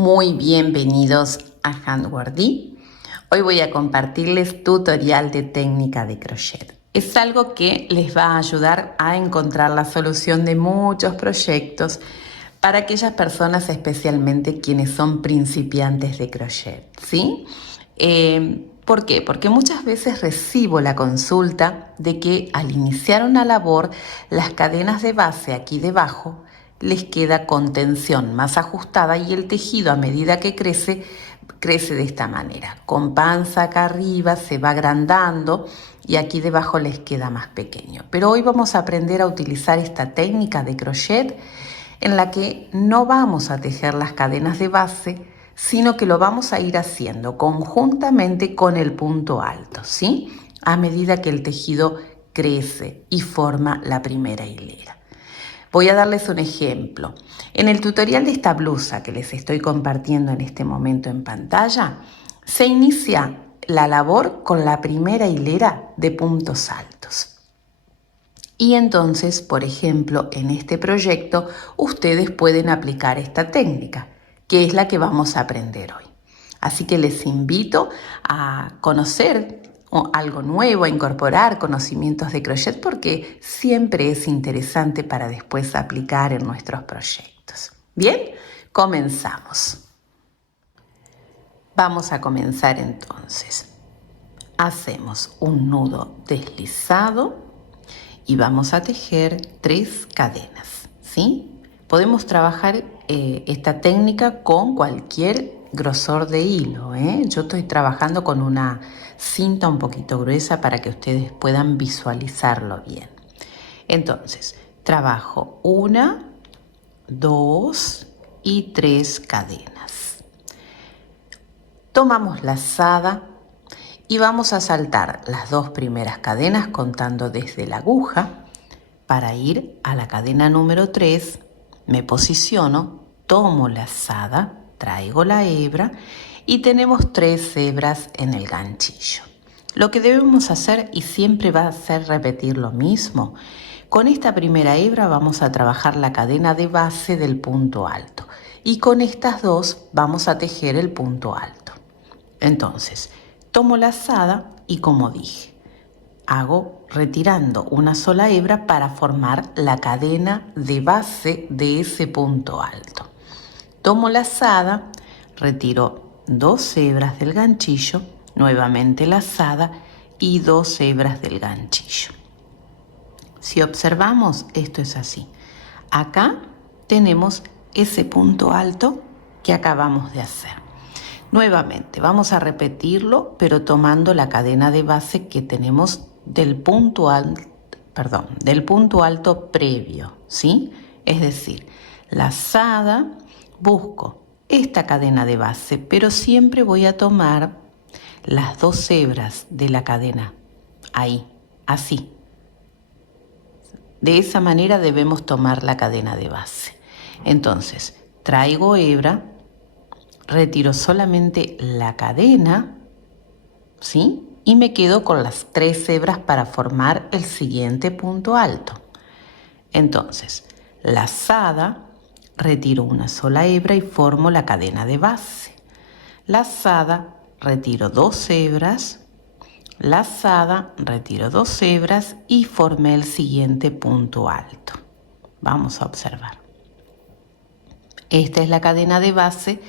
Muy bienvenidos a Handwordy. Hoy voy a compartirles tutorial de técnica de crochet. Es algo que les va a ayudar a encontrar la solución de muchos proyectos para aquellas personas, especialmente quienes son principiantes de crochet, ¿sí? ¿Por qué? Porque muchas veces recibo la consulta de que al iniciar una labor, las cadenas de base aquí debajo les queda con tensión más ajustada y el tejido a medida que crece de esta manera. Con panza acá arriba se va agrandando y aquí debajo les queda más pequeño. Pero hoy vamos a aprender a utilizar esta técnica de crochet en la que no vamos a tejer las cadenas de base, sino que lo vamos a ir haciendo conjuntamente con el punto alto, ¿sí? A medida que el tejido crece y forma la primera hilera. Voy a darles un ejemplo. En el tutorial de esta blusa que les estoy compartiendo en este momento en pantalla, se inicia la labor con la primera hilera de puntos altos. Y entonces, por ejemplo, en este proyecto, ustedes pueden aplicar esta técnica, que es la que vamos a aprender hoy. Así que les invito a conocer algo nuevo, a incorporar conocimientos de crochet, porque siempre es interesante para después aplicar en nuestros proyectos. Bien, comenzamos. Vamos a comenzar entonces. Hacemos un nudo deslizado y vamos a tejer 3 cadenas, ¿sí? Podemos trabajar esta técnica con cualquier grosor de hilo, ¿eh? Yo estoy trabajando con una cinta un poquito gruesa para que ustedes puedan visualizarlo bien. Entonces, trabajo 1, 2 y 3 cadenas. Tomamos lazada y vamos a saltar las 2 primeras cadenas contando desde la aguja para ir a la cadena número 3. Me posiciono, tomo lazada, traigo la hebra y tenemos 3 hebras en el ganchillo. Lo que debemos hacer, y siempre va a ser repetir lo mismo, con esta primera hebra vamos a trabajar la cadena de base del punto alto y con estas 2 vamos a tejer el punto alto. Entonces, tomo lazada y, como dije, hago retirando una sola hebra para formar la cadena de base de ese punto alto. Tomo lazada, retiro 2 hebras del ganchillo, nuevamente lazada y 2 hebras del ganchillo. Si observamos, esto es así. Acá tenemos ese punto alto que acabamos de hacer. Nuevamente, vamos a repetirlo, pero tomando la cadena de base que tenemos del punto alto previo, ¿sí? Es decir, lazada, busco esta cadena de base, pero siempre voy a tomar las 2 hebras de la cadena, ahí, así. De esa manera debemos tomar la cadena de base. Entonces, traigo hebra, retiro solamente la cadena, ¿sí? Y me quedo con las 3 hebras para formar el siguiente punto alto. Entonces, lazada, retiro una sola hebra y formo la cadena de base. Lazada, retiro 2 hebras, lazada, retiro 2 hebras y formé el siguiente punto alto. Vamos a observar. Esta es la cadena de base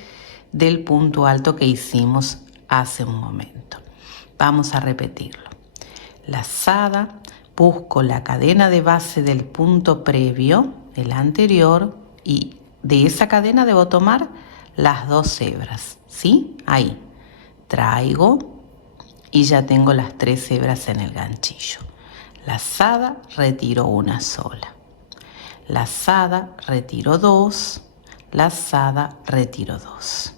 del punto alto que hicimos hace un momento. Vamos a repetirlo. Lazada, busco la cadena de base del punto previo, el anterior, y de esa cadena debo tomar las 2 hebras, ¿sí? Ahí. Traigo y ya tengo las 3 hebras en el ganchillo. Lazada, retiro una sola. Lazada, retiro 2. Lazada, retiro 2.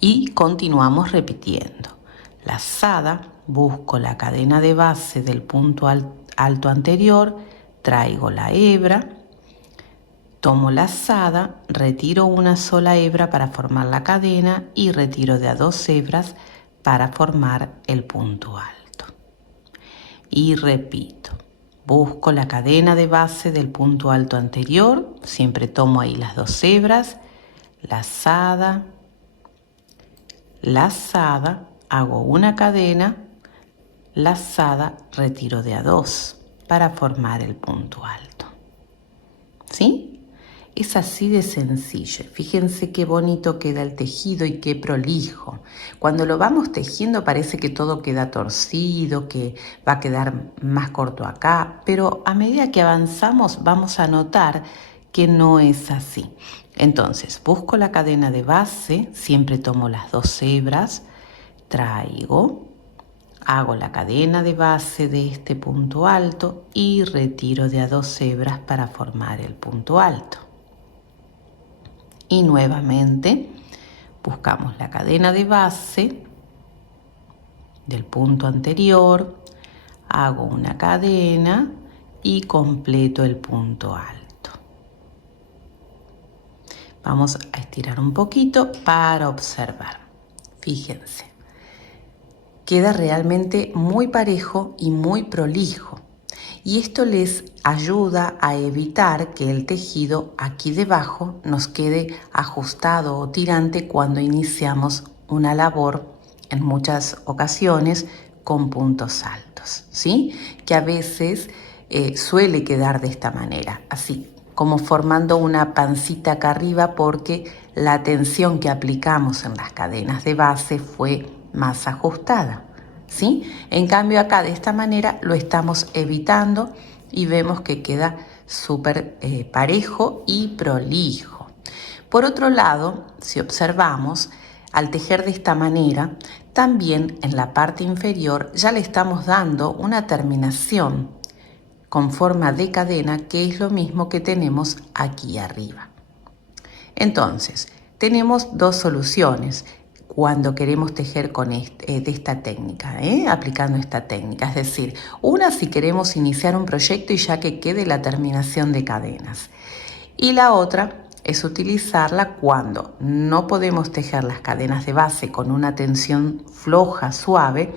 Y continuamos repitiendo. Lazada, busco la cadena de base del punto alto anterior, traigo la hebra, tomo lazada, retiro una sola hebra para formar la cadena y retiro de a 2 hebras para formar el punto alto. Y repito, busco la cadena de base del punto alto anterior, siempre tomo ahí las 2 hebras, lazada, lazada, hago una cadena, lazada, retiro de a 2 para formar el punto alto. ¿Sí? Es así de sencillo. Fíjense qué bonito queda el tejido y qué prolijo. Cuando lo vamos tejiendo parece que todo queda torcido, que va a quedar más corto acá, pero a medida que avanzamos vamos a notar que no es así. Entonces, busco la cadena de base, siempre tomo las 2 hebras, traigo, hago la cadena de base de este punto alto y retiro de a 2 hebras para formar el punto alto. Y nuevamente buscamos la cadena de base del punto anterior, hago una cadena y completo el punto alto. Vamos a estirar un poquito para observar. Fíjense, queda realmente muy parejo y muy prolijo. Y esto les ayuda a evitar que el tejido aquí debajo nos quede ajustado o tirante cuando iniciamos una labor, en muchas ocasiones con puntos altos, ¿sí? Que a veces suele quedar de esta manera, así como formando una pancita acá arriba porque la tensión que aplicamos en las cadenas de base fue más ajustada. ¿Sí? En cambio acá de esta manera lo estamos evitando y vemos que queda súper parejo y prolijo. Por otro lado, si observamos, al tejer de esta manera, también en la parte inferior ya le estamos dando una terminación con forma de cadena, que es lo mismo que tenemos aquí arriba. Entonces, tenemos 2 soluciones cuando queremos tejer con de esta técnica, aplicando esta técnica. Es decir, una si queremos iniciar un proyecto y ya que quede la terminación de cadenas. Y la otra es utilizarla cuando no podemos tejer las cadenas de base con una tensión floja, suave,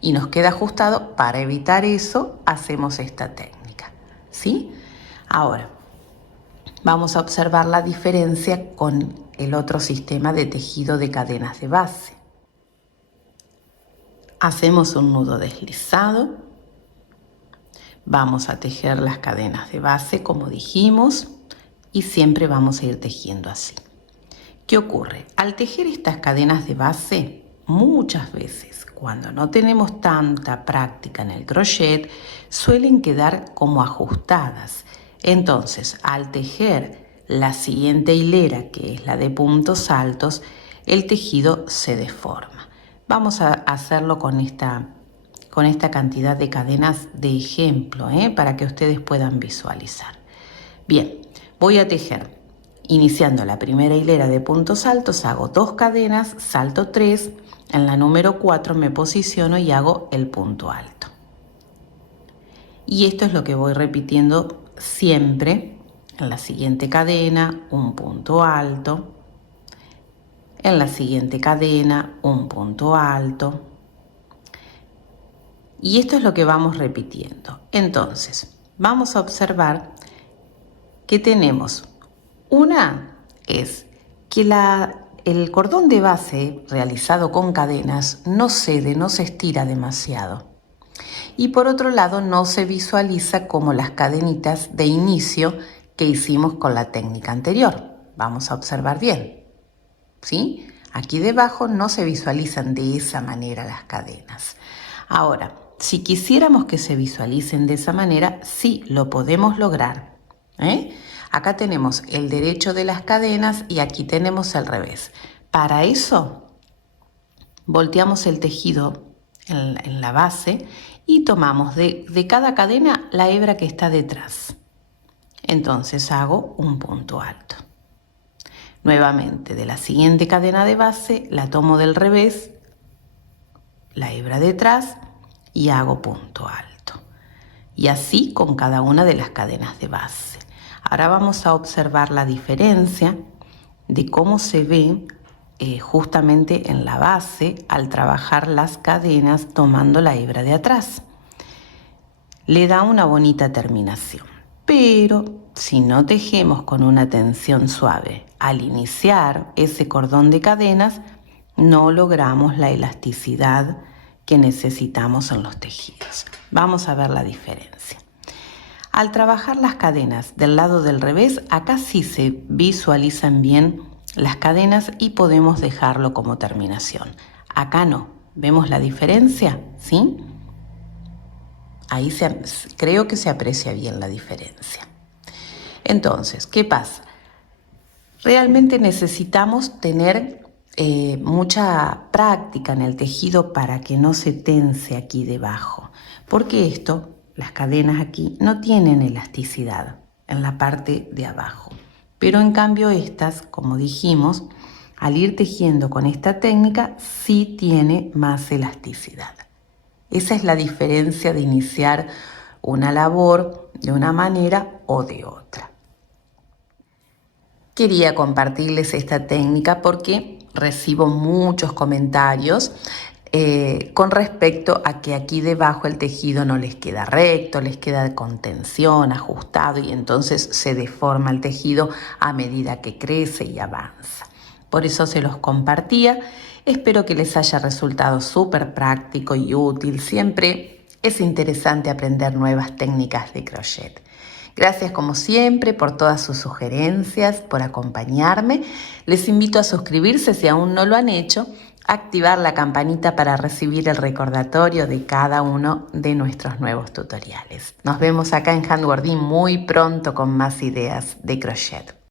y nos queda ajustado. Para evitar eso, hacemos esta técnica, ¿sí? Ahora, vamos a observar la diferencia con el otro sistema de tejido de cadenas de base. Hacemos un nudo deslizado, vamos a tejer las cadenas de base como dijimos y siempre vamos a ir tejiendo así. ¿Qué ocurre? Al tejer estas cadenas de base, muchas veces cuando no tenemos tanta práctica en el crochet, suelen quedar como ajustadas. Entonces, al tejer la siguiente hilera, que es la de puntos altos, el tejido se deforma. Vamos a hacerlo con esta cantidad de cadenas de ejemplo, para que ustedes puedan visualizar. Bien, voy a tejer. Iniciando la primera hilera de puntos altos, hago 2 cadenas, salto 3, en la número 4 me posiciono y hago el punto alto. Y esto es lo que voy repitiendo siempre. En la siguiente cadena, un punto alto. En la siguiente cadena, un punto alto. Y esto es lo que vamos repitiendo. Entonces, vamos a observar que tenemos una es que el cordón de base realizado con cadenas no cede, no se estira demasiado. Y por otro lado no se visualiza como las cadenitas de inicio que hicimos con la técnica anterior. Vamos a observar bien, ¿sí? Aquí debajo no se visualizan de esa manera las cadenas. Ahora, si quisiéramos que se visualicen de esa manera, sí lo podemos lograr, Acá tenemos el derecho de las cadenas y aquí tenemos el revés. Para eso, volteamos el tejido en la base y tomamos de cada cadena la hebra que está detrás. Entonces hago un punto alto. Nuevamente de la siguiente cadena de base la tomo del revés, la hebra detrás y hago punto alto. Y así con cada una de las cadenas de base. Ahora vamos a observar la diferencia de cómo se ve justamente en la base al trabajar las cadenas tomando la hebra de atrás. Le da una bonita terminación. Pero si no tejemos con una tensión suave al iniciar ese cordón de cadenas no logramos la elasticidad que necesitamos en los tejidos. Vamos a ver la diferencia. Al trabajar las cadenas del lado del revés, acá sí se visualizan bien las cadenas y podemos dejarlo como terminación. Acá no. ¿Vemos la diferencia? ¿Sí? Ahí creo que se aprecia bien la diferencia. Entonces, ¿qué pasa? Realmente necesitamos tener mucha práctica en el tejido para que no se tense aquí debajo, porque las cadenas aquí no tienen elasticidad en la parte de abajo, pero en cambio estas, como dijimos, al ir tejiendo con esta técnica sí tiene más elasticidad. Esa es la diferencia de iniciar una labor de una manera o de otra. Quería compartirles esta técnica porque recibo muchos comentarios con respecto a que aquí debajo el tejido no les queda recto, les queda con tensión, ajustado y entonces se deforma el tejido a medida que crece y avanza. Por eso se los compartía. Espero que les haya resultado súper práctico y útil. Siempre es interesante aprender nuevas técnicas de crochet. Gracias como siempre por todas sus sugerencias, por acompañarme. Les invito a suscribirse si aún no lo han hecho, activar la campanita para recibir el recordatorio de cada uno de nuestros nuevos tutoriales. Nos vemos acá en Handwording muy pronto con más ideas de crochet.